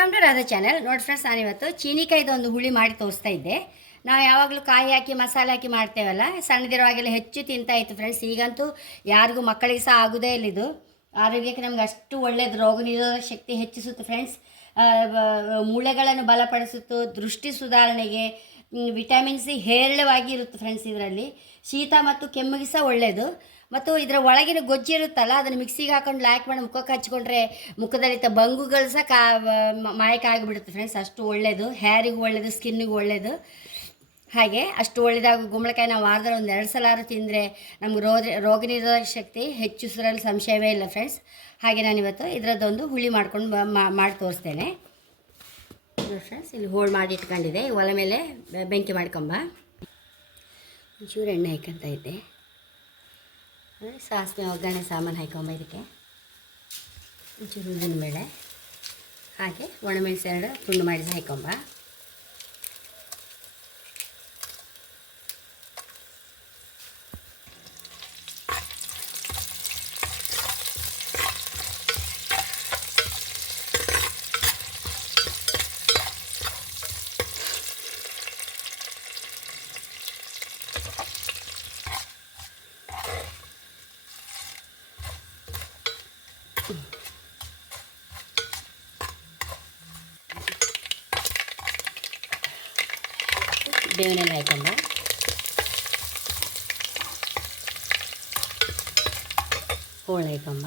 Welcome to Radha channel. ನೋಡಿ friends, ನಾನಿವತ್ತು ಚೀನಿಕಾಯ್ದು ಒಂದು ಹುಳಿ ಮಾಡಿ ತೋರಿಸ್ತಾ ಇದ್ದೆ. ನಾವು ಯಾವಾಗಲೂ ಕಾಯಿ ಹಾಕಿ ಮಸಾಲೆ ಹಾಕಿ ಮಾಡ್ತೇವಲ್ಲ, ಸಣ್ಣದಿರುವಾಗೆಲ್ಲ ಹೆಚ್ಚು ತಿಂತಾಯಿತ್ತು ಫ್ರೆಂಡ್ಸ್. ಈಗಂತೂ ಯಾರಿಗೂ ಮಕ್ಕಳಿಗೆ ಸಹ ಆಗೋದೇ ಇಲ್ಲ. ಇದು ಆರೋಗ್ಯಕ್ಕೆ ನಮ್ಗೆ ಅಷ್ಟು ಒಳ್ಳೆಯದು, ರೋಗ ನಿರೋಧಕ ಶಕ್ತಿ ಹೆಚ್ಚಿಸುತ್ತೆ ಫ್ರೆಂಡ್ಸ್. ಮೂಳೆಗಳನ್ನು ಬಲಪಡಿಸುತ್ತೆ, ದೃಷ್ಟಿ ಸುಧಾರಣೆಗೆ, ವಿಟಮಿನ್ ಸಿ ಹೇರಳವಾಗಿ ಇರುತ್ತೆ ಫ್ರೆಂಡ್ಸ್. ಇದರಲ್ಲಿ ಶೀತ ಮತ್ತು ಕೆಮ್ಮಿಗೆ ಸಹ ಒಳ್ಳೆಯದು. ಮತ್ತು ಇದರ ಒಳಗಿನ ಗೊಜ್ಜಿರುತ್ತಲ್ಲ, ಅದನ್ನು ಮಿಕ್ಸಿಗೆ ಹಾಕೊಂಡು ಲಾಕ್ ಮಾಡಿ ಮುಖಕ್ಕೆ ಹಚ್ಕೊಂಡ್ರೆ ಮುಖದಲ್ಲಿದ್ದ ಬಂಗುಗಳು ಸಹ ಮಾಯಕ ಆಗಿಬಿಡುತ್ತೆ ಫ್ರೆಂಡ್ಸ್. ಅಷ್ಟು ಒಳ್ಳೆಯದು, ಹೇರಿಗೂ ಒಳ್ಳೆಯದು, ಸ್ಕಿನ್ನಿಗೂ ಒಳ್ಳೆಯದು. ಹಾಗೆ ಅಷ್ಟು ಒಳ್ಳೆಯದಾಗಿ ಗುಂಬಳಕಾಯಿ ನಾವು ವಾರದಲ್ಲಿ ಒಂದು 2 ಸಲ ತಿಂದರೆ ನಮ್ಗೆ ರೋಗ ನಿರೋಧಕ ಶಕ್ತಿ ಹೆಚ್ಚಿಸೋದ್ರಲ್ಲಿ ಸಂಶಯವೇ ಇಲ್ಲ ಫ್ರೆಂಡ್ಸ್. ಹಾಗೆ ನಾನಿವತ್ತು ಇದರದ್ದೊಂದು ಹುಳಿ ಮಾಡ್ಕೊಂಡು ಮಾಡಿ ತೋರಿಸ್ತೇನೆ ಫ್ರೆಂಡ್ಸ್. ಇಲ್ಲಿ ಹೋಳು ಮಾಡಿ ಇಟ್ಕೊಂಡಿದ್ದೆ. ಒಲೆ ಮೇಲೆ ಬೆಂಕಿ ಮಾಡ್ಕೊಂಬ, ಒಂಚೂರು ಎಣ್ಣೆ ಹಾಕಂತ ಇದ್ದೆ. ಸಾಸಿವೆ ಒಗ್ಗರಣೆ ಸಾಮಾನು ಹಾಕೊಂಬ. ಇದಕ್ಕೆ ಒಂಚೂರು ಉದ್ದಿನಬೇಳೆ ಹಾಗೆ ಒಣಮೆಣಸು 2 ತುಂಡು ಮಾಡಿಸಿ ಹಾಕೊಂಬ. ಬೇವಿನೆಲ್ಲ ಹಾಕೊಂಡ, ಹೋಳು ಹಾಕೊಂಬ.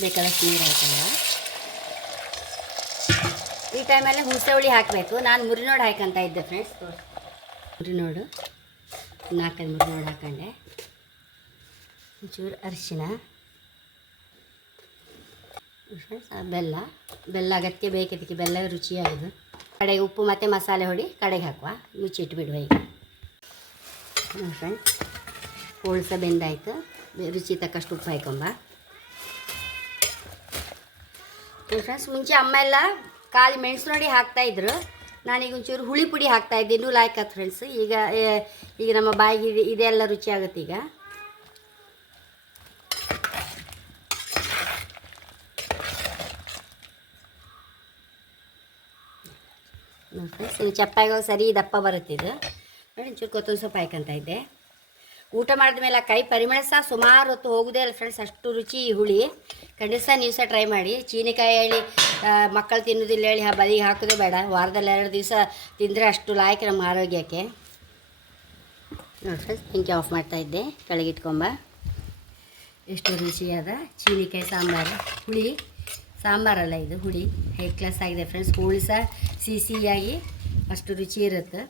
ಬೇಕಾದಷ್ಟು ನೀರು ಹಾಕೊಂಬ. ಈ ಟೈಮಲ್ಲಿ ಹುಣಸೆ ಹುಳಿ ಹಾಕಬೇಕು. ನಾನು ಮುರಿನೋಡು ಹಾಕಂತ ಇದ್ದೆ ಫ್ರೆಂಡ್ಸ್. ಮುರಿನೋಡು 4 ಮುರಿನೋಡು ಹಾಕೊಂಡೆ. ಒಂಚೂರು ಅರಿಶಿನ ಫ್ರೆಂಡ್ಸ್. ಬೆಲ್ಲ ಅಗತ್ಯ ಬೇಕಿದ್ದಕ್ಕೆ, ಬೆಲ್ಲ ರುಚಿಯಾಗೋದು. ಕಡೆಗೆ ಉಪ್ಪು ಮತ್ತು ಮಸಾಲೆ ಹೊಡಿ ಕಡೆಗೆ ಹಾಕುವ, ಮುಚ್ಚಿಟ್ಬಿಡುವ. ಈಗ ನೋಡಿ ಫ್ರೆಂಡ್ಸ್, ಹೋಳು ಸಹ ಬೆಂದಾಯಿತು. ರುಚಿ ತಕ್ಕಷ್ಟು ಉಪ್ಪು ಹಾಕೊಂಬ. ಫ್ರೆಂಡ್ಸ್, ಮುಂಚೆ ಅಮ್ಮ ಎಲ್ಲ ಖಾಲಿ ಮೆಣಸು ನೋಡಿ ಹಾಕ್ತಾಯಿದ್ರು. ನಾನೀಗ ಒಂಚೂರು ಹುಳಿ ಪುಡಿ ಹಾಕ್ತಾಯಿದ್ದೆ, ಇನ್ನೂ ಲಾಯ್ಕತ್ತು ಫ್ರೆಂಡ್ಸ್. ಈಗ ನಮ್ಮ ಬಾಯಿಗೆ ಇದೆಲ್ಲ ರುಚಿ ಆಗುತ್ತೆ. ಈಗ ನೋಡಿ ಫ್ರೆಂಡ್ಸ್, ಇನ್ನು ಚಪ್ಪಾಗ ಸರಿ ದಪ್ಪ ಬರುತ್ತಿದ್ದು. ನೋಡಿ ಒಂಚೂರು ಕೊತ್ತಂಬರಿ ಸೊಪ್ಪು ಹಾಕಂತ ಇದ್ದೆ. ಊಟ ಮಾಡಿದ ಮೇಲೆ ಕೈ ಪರಿಮಳ ಸಹ ಸುಮಾರು ಹೊತ್ತು ಹೋಗೋದೇ ಇಲ್ಲ ಫ್ರೆಂಡ್ಸ್, ಅಷ್ಟು ರುಚಿ ಈ ಹುಳಿ. ಖಂಡಿತ ನೀವು ಸಹ ಟ್ರೈ ಮಾಡಿ. ಚೀನಿಕಾಯಿ ಹೇಳಿ ಮಕ್ಕಳು ತಿನ್ನೋದಿಲ್ಲ ಹೇಳಿ ಬದಿಗೆ ಹಾಕೋದೇ ಬೇಡ. ವಾರದಲ್ಲಿ 2 ದಿವಸ ತಿಂದರೆ ಅಷ್ಟು ಲಾಯ್ಕೆ ನಮ್ಮ ಆರೋಗ್ಯಕ್ಕೆ. ನೋಡಿ ಫ್ರೆಂಡ್ಸ್, ಬೆಂಕಿ ಆಫ್ ಮಾಡ್ತಾಯಿದ್ದೆ. ಕೆಳಗಿಟ್ಕೊಂಬ. ಎಷ್ಟು ರುಚಿಯಾದ ಚೀನಿಕಾಯಿ ಸಾಂಬಾರು. ಹುಳಿ ಸಾಂಬಾರಲ್ಲ, ಇದು ಹುಳಿ ಹೈ ಕ್ಲಾಸ್ ಆಗಿದೆ ಫ್ರೆಂಡ್ಸ್. ಹುಳಿ ಸಹ ಸಿಹಿಯಾಗಿ ಅಷ್ಟು ರುಚಿ ಇರುತ್ತೆ.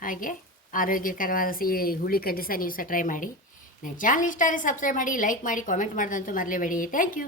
ಹಾಗೆ ಆರೋಗ್ಯಕರವಾದ ಹುಳಿ ಖಂಡಿತ ನೀವು ಸಹ ಟ್ರೈ ಮಾಡಿ. ನನ್ನ ಚಾನಲ್ ಇಷ್ಟ ಆದರೆ ಸಬ್ಸ್ಕ್ರೈಬ್ ಮಾಡಿ, ಲೈಕ್ ಮಾಡಿ, ಕಾಮೆಂಟ್ ಮಾಡೋದಂತೂ ಮರಲೇಬೇಡಿ. Thank you.